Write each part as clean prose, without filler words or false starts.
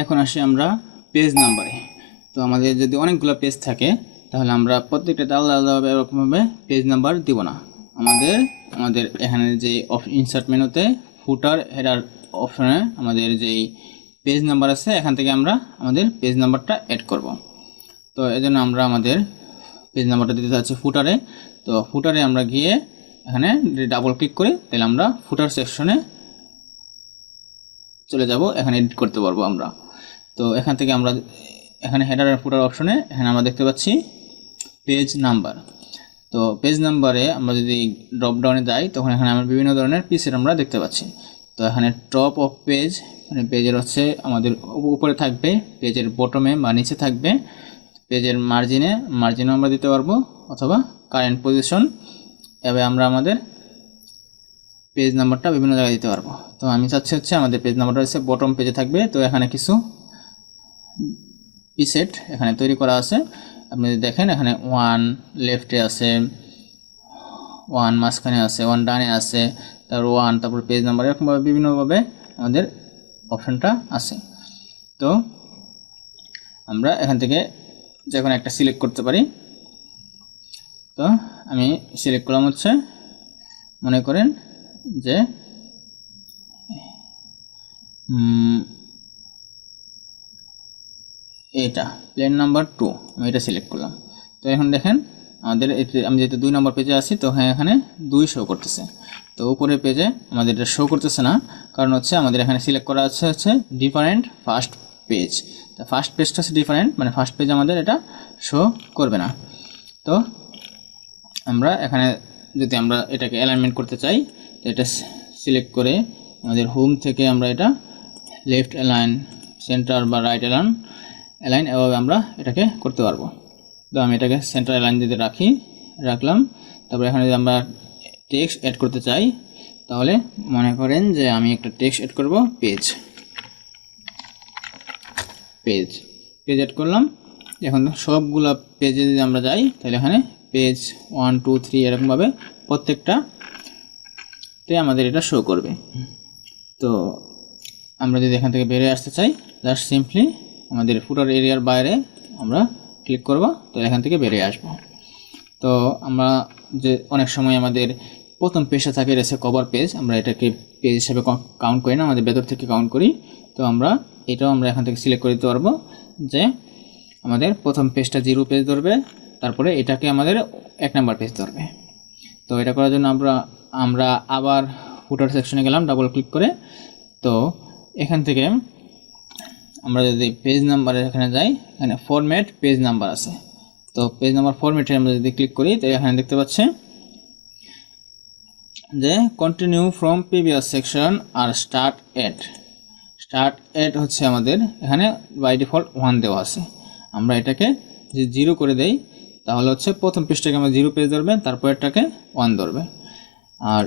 এখন আসি আমরা পেজ নাম্বারে। তো আমাদের যদি অনেকগুলো পেজ থাকে তাহলে আমরা প্রত্যেকটা আলাদা আলাদাভাবে এরকমভাবে পেজ নাম্বার দিব না। আমাদের এখানে যে ইনসার্ট মেনুতে ফুটার হেডার অপশনে আমাদের যেই পেজ নাম্বার আছে এখান থেকে আমরা আমাদের পেজ নাম্বারটা অ্যাড করব। তো এজন্য আমরা আমাদের পেজ নাম্বারটা দিতে যাচ্ছি ফুটারে। তো ফুটারে আমরা গিয়ে এখানে ডাবল ক্লিক করি, তাহলে আমরা ফুটার সেকশনে চলে যাব, এখানে এডিট করতে পারবো আমরা। তো এখান থেকে আমরা এখানে হেডার আর ফুটার অপশনে এখানে আমরা দেখতে পাচ্ছি পেজ নাম্বার। তো পেজ নাম্বারে আমরা যদি ড্রপ ডাউনে যাই তখন এখানে আমরা বিভিন্ন ধরনের পিসের আমরা দেখতে পাচ্ছি। তো এখানে টপ অফ পেজ মানে পেজের হচ্ছে আমাদের উপরে থাকবে, পেজের বটমে বা নিচে থাকবে, পেজের মার্জিনেও আমরা দিতে পারবো, অথবা কারেন্ট পজিশন। এভাবে আমরা আমাদের পেজ নাম্বারটা বিভিন্ন জায়গায় দিতে পারবো। তো আমি চাচ্ছি হচ্ছে আমাদের পেজ নাম্বারটা হচ্ছে বটম পেজে থাকবে। তো এখানে কিছু পিসেট এখানে তৈরি করা আছে। আপনি যদি দেখেন এখানে 1 লেফটে আছে, 1 মাঝখানে আছে, 1 ডানে আছে, তারপর 1, তারপর পেজ নাম্বার, এরকমভাবে বিভিন্নভাবে আমাদের অপশনটা আছে। তো আমরা এখান থেকে যে কোনো একটা সিলেক্ট করতে পারি। তো আমি সিলেক্ট করলাম হচ্ছে, মনে করেন যে এটা প্লেন নাম্বার 2, আমি এটা সিলেক্ট করলাম। তো এখন দেখেন আমাদের আমি যেহেতু 2 নম্বর পেজে আছি, তো হ্যাঁ এখানে 2 শো করতেছে। তো উপরের পেজে আমাদের এটা শো করতেছে না, কারণ হচ্ছে আমাদের এখানে সিলেক্ট করা আছে হচ্ছে ডিফারেন্ট ফার্স্ট পেজ। তো ফার্স্ট পেজটা হচ্ছে ডিফারেন্ট, মানে ফার্স্ট পেজ আমাদের এটা শো করবে না। তো আমরা এখানে যদি আমরা এটাকে অ্যালাইনমেন্ট করতে চাই, তো এটা সিলেক্ট করে আমাদের হোম থেকে আমরা এটা লেফট অ্যালাইন, সেন্টার বা রাইট অ্যালাইন এভাবে আমরা এটাকে করতে পারবো। তো আমি এটাকে সেন্টার অ্যালাইন যদি রাখলাম। তারপরে এখানে যদি আমরা টেক্সট অ্যাড করতে চাই, তাহলে মনে করেন যে আমি একটা টেক্সট অ্যাড করব, পেজ অ্যাড করলাম। এখন সবগুলো পেজে যদি আমরা যাই তাহলে এখানে পেজ 1, 2, 3 এরকমভাবে প্রত্যেকটাতে আমাদের এটা শো করবে। তো আমরা যদি এখান থেকে বেরিয়ে আসতে চাই, জাস্ট সিম্পলি আমাদের ফুটার এরিয়ার বাইরে আমরা ক্লিক করব, তো এখান থেকে বেরিয়ে আসব। তো আমরা যে অনেক সময় আমাদের প্রথম পেজটা থাকে এটা কভার পেজ, আমরা এটাকে পেজ হিসেবে কাউন্ট করি না, আমাদের ভেতর থেকে কাউন্ট করি। তো আমরা এখান থেকে সিলেক্ট করে দিতে পারবো যে আমাদের প্রথম পেজটা 0 পেজ ধরবে, তারপরে এটাকে আমাদের 1 নম্বর পেজ ধরবে। তো এটা করার জন্য আমরা আবার ফুটার সেকশনে গেলাম ডাবল ক্লিক করে। তো এখান থেকে আমরা যদি পেজ নাম্বারের এখানে যাই, এখানে ফরম্যাট পেজ নাম্বার আছে। তো পেজ নাম্বার ফরম্যাটে আমরা যদি ক্লিক করি, তো এখানে দেখতে পাচ্ছি যে কন্টিনিউ ফ্রম প্রিভিয়াস সেকশন আর স্টার্ট এট হচ্ছে আমাদের এখানে বাই ডিফল্ট 1 দেওয়া আছে। আমরা এটাকে যে 0 করে দেই, তাহলে হচ্ছে প্রথম পেজটাকে আমরা 0 পেজ ধরবে, তারপর এটাকে 1 ধরবে। আর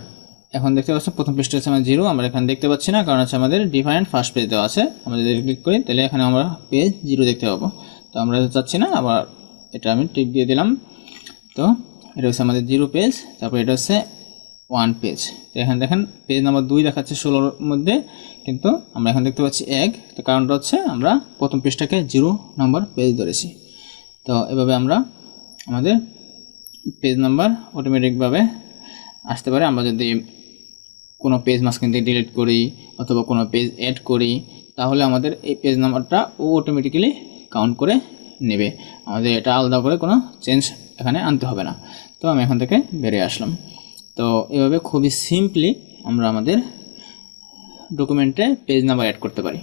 এখন দেখতে পাচ্ছি প্রথম পেজটা হচ্ছে আমার 0, আমরা এখানে দেখতে পাচ্ছি না, কারণ হচ্ছে আমাদের ডিফারেন্ট ফার্স্ট পেজ দেওয়া আছে। আমরা যদি ক্লিক করি তাহলে এখানে আমরা পেজ 0 দেখতে পাবো। তো আমরা চাচ্ছি না, আবার এটা আমি টিক দিয়ে দিলাম। তো এটা হচ্ছে আমাদের 0 পেজ, তারপর এটা হচ্ছে 1 পেজ। তো এখানে দেখেন পেজ নাম্বার 2 দেখাচ্ছে 16-র মধ্যে, কিন্তু আমরা এখন দেখতে পাচ্ছি 1। তো কারণটা হচ্ছে আমরা প্রথম পেজটাকে 0 নম্বর পেজ ধরেছি। তো এভাবে আমরা আমাদের পেজ নাম্বার অটোমেটিকভাবে আসতে পারে। আমরা যদি কোনো পেজ মাঝখান থেকে ডিলিট করি অথবা কোনো পেজ অ্যাড করি, তাহলে আমাদের এই পেজ নাম্বারটা ও অটোমেটিক্যালি কাউন্ট করে নেবে, আমাদের এটা আলাদা করে কোনো চেঞ্জ এখানে আনতে হবে না। তো আমি এখান থেকে বেরিয়ে আসলাম। তো এভাবে খুবই সিম্পলি আমরা আমাদের ডকুমেন্টে পেজ নাম্বার অ্যাড করতে পারি।